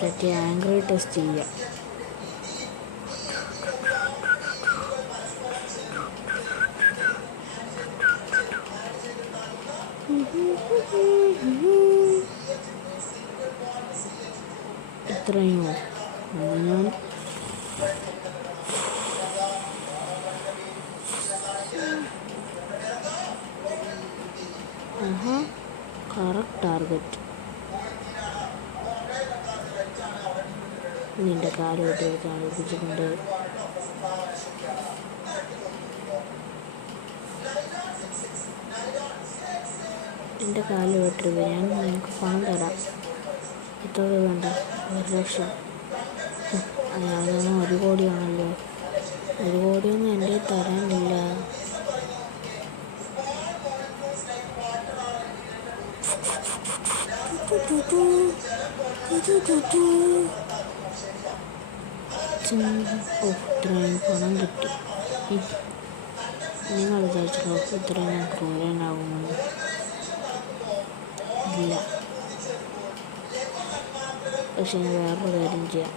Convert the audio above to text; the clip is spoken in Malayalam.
പറ്റിയ ആംഗിൾ ടെസ്റ്റ് ചെയ്യാം. ഇത്രയുമോ? ഞാൻ കറക്റ്റ് ടാർഗറ്റ്. നിന്റെ കാല് വെട്ടി ആലോചിച്ചിട്ടുണ്ട്. എൻ്റെ കാല് വെട്ടരുത്, ഞാൻ നിനക്ക് പണം തരാം. എത്ര വേണ്ട? 1,00,000. അതൊന്നും 1 കോടിയാണല്ലോ. 1 കോടിയൊന്നും എൻ്റെ തരാനില്ല. ഇത്രയും പണം കിട്ടി. നിങ്ങൾ വിചാരിച്ചോ ഇത്രയും ഞാൻ ക്രൂരനാകുമെന്ന്? ഇല്ല. പക്ഷെ ഞാൻ വേറൊരു കാര്യം ചെയ്യാം.